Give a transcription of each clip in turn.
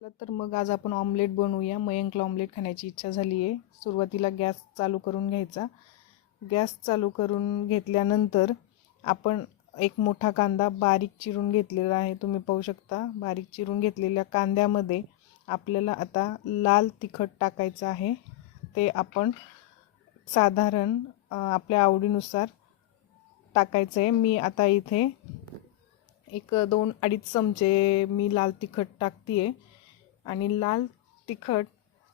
तर मग आज आपण ऑमलेट बनवूया। मयंकला ऑमलेट खाण्याची इच्छा झाली आहे। सुरुवातीला गॅस चालू करून घ्यायचा। गॅस चालू करून घेतल्यानंतर आपण एक मोठा कांदा बारीक चिरून घेतलेला आहे, तुम्ही पाहू शकता। बारीक चिरून घेतलेल्या कांद्यामध्ये आपल्याला आता लाल तिखट टाकायचं आहे। ते आपण साधारण आपल्या आवडीनुसार टाकायचं आहे। मी आता इथे एक 2-2.5 चमचे मी लाल तिखट टाकते आणि लाल तिखट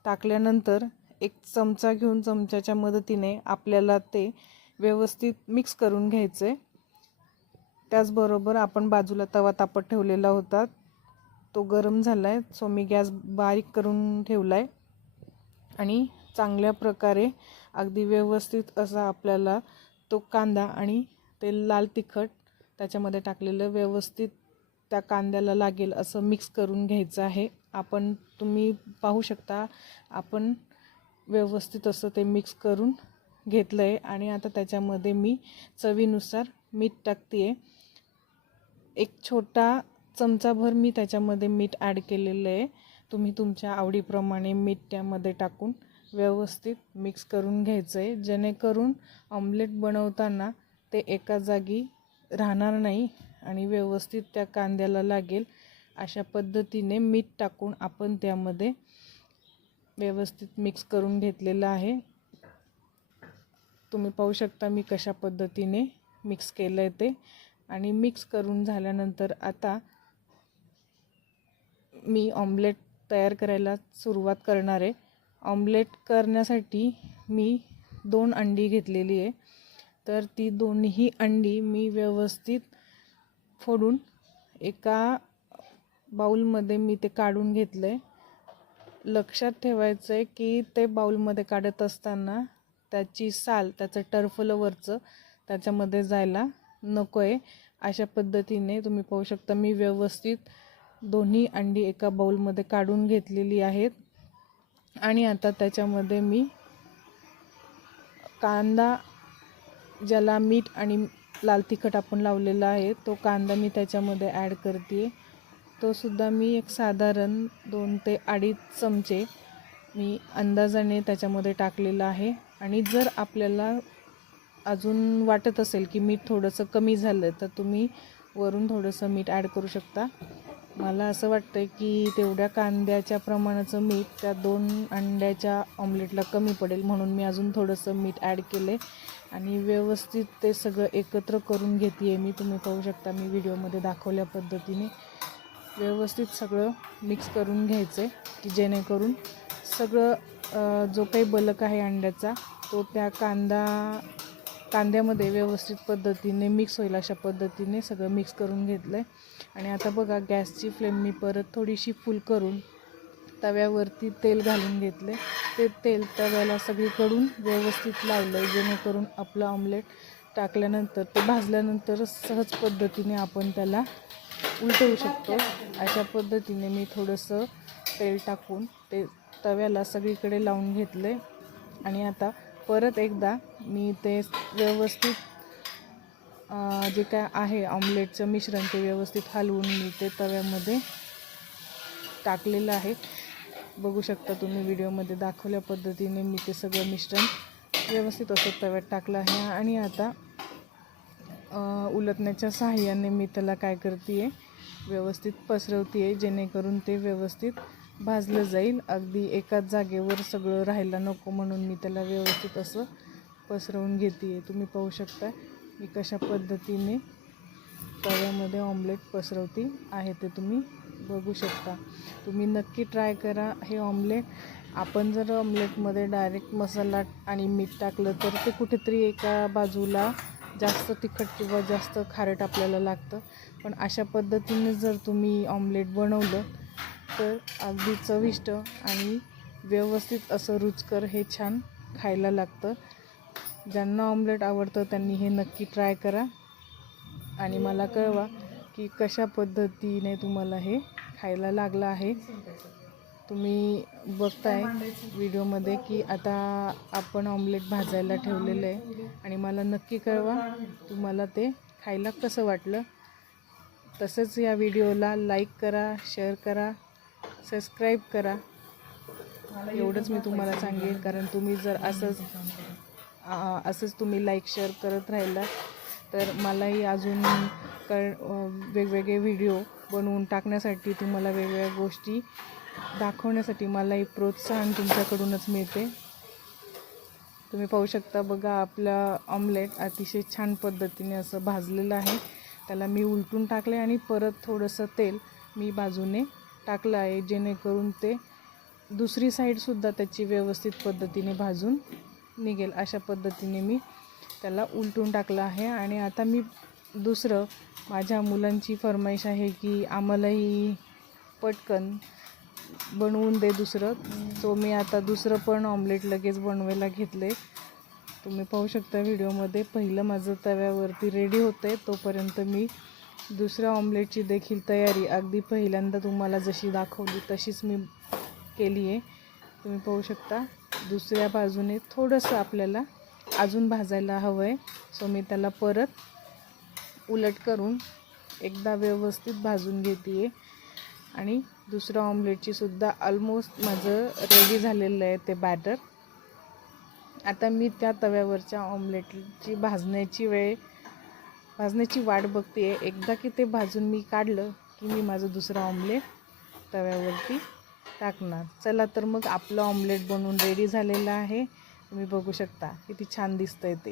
टाकल्यानंतर एक चमचा घेऊन चमच्याच्या मदतीने आपल्याला ते व्यवस्थित मिक्स करून घ्यायचे। त्याचबरोबर आपण बाजूला तवा तापत ठेवलेला होता, तो गरम झालाय, सो मी गॅस बारीक करून ठेवलाय आणि चांगल्या प्रकारे अगदी व्यवस्थित असा आपल्याला तो कांदा आणि ते लाल तिखट त्याच्यामध्ये टाकलेलं व्यवस्थित त्या कांद्याला लागेल असं मिक्स करून घ्यायचं आहे। तुम्ही पाहू शकता आपण व्यवस्थित असं ते मिक्स करून घेतलंय आणि आता त्याच्यामध्ये मी चवीनुसार मीठ टाकते। एक छोटा चमचाभर मी त्याच्यामध्ये मीठ ॲड केलेलं आहे। तुम्ही तुमच्या आवडीप्रमाणे मीठ त्यामध्ये टाकून व्यवस्थित मिक्स करून घ्यायचं आहे, जेणेकरून ऑमलेट बनवताना ते एका जागी राहणार नाही आणि व्यवस्थित त्या कांद्याला लागेल अशा पद्धतीने मीठ टाकून आपण त्यामध्ये व्यवस्थित मिक्स करून घेतलेलं आहे। तुम्ही पाहू शकता मी कशा पद्धतीने मिक्स केलं आहे ते। आणि मिक्स करून झाल्यानंतर आता मी ऑमलेट तयार करायला सुरुवात करणार आहे। ऑमलेट करण्यासाठी मी 2 अंडी घेतलेली आहे, तर ती दोन्ही अंडी मी व्यवस्थित फोडून एका बाउलमध्ये मी ते काढून घेतलं आहे। लक्षात ठेवायचं आहे की ते बाउलमध्ये काढत असताना त्याची साल, त्याचं टर्फलवरचं त्याच्यामध्ये जायला नको आहे। अशा पद्धतीने तुम्ही पाहू शकता मी व्यवस्थित दोन्ही अंडी एका बाउलमध्ये काढून घेतलेली आहेत आणि आता त्याच्यामध्ये मी कांदा, ज्याला मीठ आणि लाल तिखट आपण लावलेला आहे, तो कांदा मी त्याच्यामध्ये ॲड करते। तो सुद्धा मी एक साधारण 2 ते 2.5 चमचे मी अंदाजाने त्याच्यामध्ये टाकलेला आहे। आणि जर आपल्याला अजून वाटत असेल की मीठ थोडंसं कमी झालं तर तुम्ही वरून थोडंसं मीठ ॲड करू शकता। मला असं वाटतं की तेवढ्या कांद्याच्या प्रमाणाचं मीठ त्या 2 अंड्याच्या ऑमलेटला कमी पडेल, म्हणून मी अजून थोडंसं मीठ ॲड केलं आहे आणि व्यवस्थित ते सगळं एकत्र करून घेते मी। तुम्ही पाहू शकता मी व्हिडिओमध्ये दाखवल्या पद्धतीने व्यवस्थित सगळं मिक्स करून घ्यायचं आहे की जेणेकरून सगळं जो काही बलक आहे अंड्याचा तो त्या कांद्यामध्ये व्यवस्थित पद्धतीने मिक्स होईल अशा पद्धतीने सगळं मिक्स करून घेतलं आहे। आणि आता बघा गॅसची फ्लेम मी परत थोडीशी फुल करून तव्यावरती तेल घालून घेतले। ते तेल तव्याला सगळीकडून व्यवस्थित लावलं आहे, जेणेकरून आपलं ऑमलेट टाकल्यानंतर ते भाजल्यानंतर सहज पद्धतीने आपण त्याला उलटवू शकतो। अशा पद्धतीने मी थोडंसं तेल टाकून ते तव्याला सगळीकडे लावून घेतले आणि आता परत एकदा मी ते व्यवस्थित जे काय आहे ऑमलेटचं मिश्रण ते व्यवस्थित हलवून मी ते तव्यामध्ये टाकलेलं आहे। बघू शकता तुम्ही व्हिडिओमध्ये दाखवल्या पद्धतीने मी ते सगळं मिश्रण व्यवस्थित असं तव्यात टाकलं आहे आणि आता उलटण्याच्या सहाय्याने मी त्याला काय करते आहे, व्यवस्थित पसरवते आहे, जेणेकरून ते व्यवस्थित भाजलं जाईल। अगदी एकाच जागेवर सगळं राहायला नको म्हणून मी त्याला व्यवस्थित असं पसरवून घेते आहे। तुम्ही पाहू शकता मी कशा पद्धतीने तव्यामध्ये ऑमलेट पसरवते आहे ते तुम्ही बघू शकता। तुम्ही नक्की ट्राय करा हे ऑमलेट। आपण जर ऑमलेटमध्ये डायरेक्ट मसाला आणि मीठ टाकलं तर ते कुठेतरी एका बाजूला जास्त तिखट किंवा जास्त खारट आपल्याला लागतं, पण अशा पद्धतीने जर तुम्ही ऑमलेट बनवलं तर अगदी चविष्ट आणि व्यवस्थित असं रुचकर हे छान खायला लागतं। ज्यांना ऑमलेट आवडतं त्यांनी हे नक्की ट्राय करा आणि मला कळवा की कशा पद्धतीने तुम्हाला हे खायला लागलं आहे। तुम्ही बघताय व्हिडिओमध्ये की आता आपण ऑमलेट भाजायला ठेवलेलं आहे आणि मला नक्की कळवा तुम्हाला ते खायला कसं वाटलं। तसंच या व्हिडिओला लाईक करा, शेअर करा सबस्क्राईब करा. एवढंच मी तुम्हाला सांगेन, कारण तुम्ही जर असंच तुम्ही लाईक शेअर करत राहिला तर मलाही अजून वेगवेगळे व्हिडिओ बनवून टाकण्यासाठी, तुम्हाला वेगवेगळ्या गोष्टी दाखवण्यासाठी मलाही प्रोत्साहन तुमच्याकडूनच मिळते. तुम्ही पाहू शकता बघा, आपला ऑमलेट अतिशय छान पद्धतीने असं भाजलेलं आहे. त्याला मी उलटून टाकले आणि परत थोडंसं तेल मी बाजूने टाकलं आहे, जेणेकरून ते दुसरी साईडसुद्धा त्याची व्यवस्थित पद्धतीने भाजून निघेल. अशा पद्धतीने मी त्याला उलटून टाकलं आहे. आणि आता मी दुसरं, माझ्या मुलांची फरमाईश आहे की आम्हालाही पटकन बनवून दे दुसरं, सो मी आता दुसरं पण ऑमलेट लगेच बनवायला घेतले. तुम्ही पाहू शकता व्हिडिओमध्ये, पहिलं माझं तव्यावरती रेडी होतं आहे, तोपर्यंत मी दुसऱ्या ऑमलेटची देखील तयारी अगदी पहिल्यांदा तुम्हाला जशी दाखवली तशीच मी केली आहे. तुम्ही पाहू शकता दुसऱ्या बाजूने थोडंसं आपल्याला अजून भाजायला हवं आहे, सो मी त्याला परत उलट करून एकदा व्यवस्थित भाजून घेते आहे. आणि दुसऱ्या ऑमलेटची सुद्धा ऑलमोस्ट माझं रेडी झालेलं आहे ते बॅटर. आता मी त्या तव्यावरच्या ऑमलेटची भाजण्याची वाट बघते आहे. एकदा की ते भाजून मी काढलं की मी माझं दुसरं ऑमलेट तव्यावरती टाकणार. चला तर मग आपलं ऑमलेट बनवून रेडी झालेलं आहे. तुम्ही बघू शकता किती छान दिसतंय ते.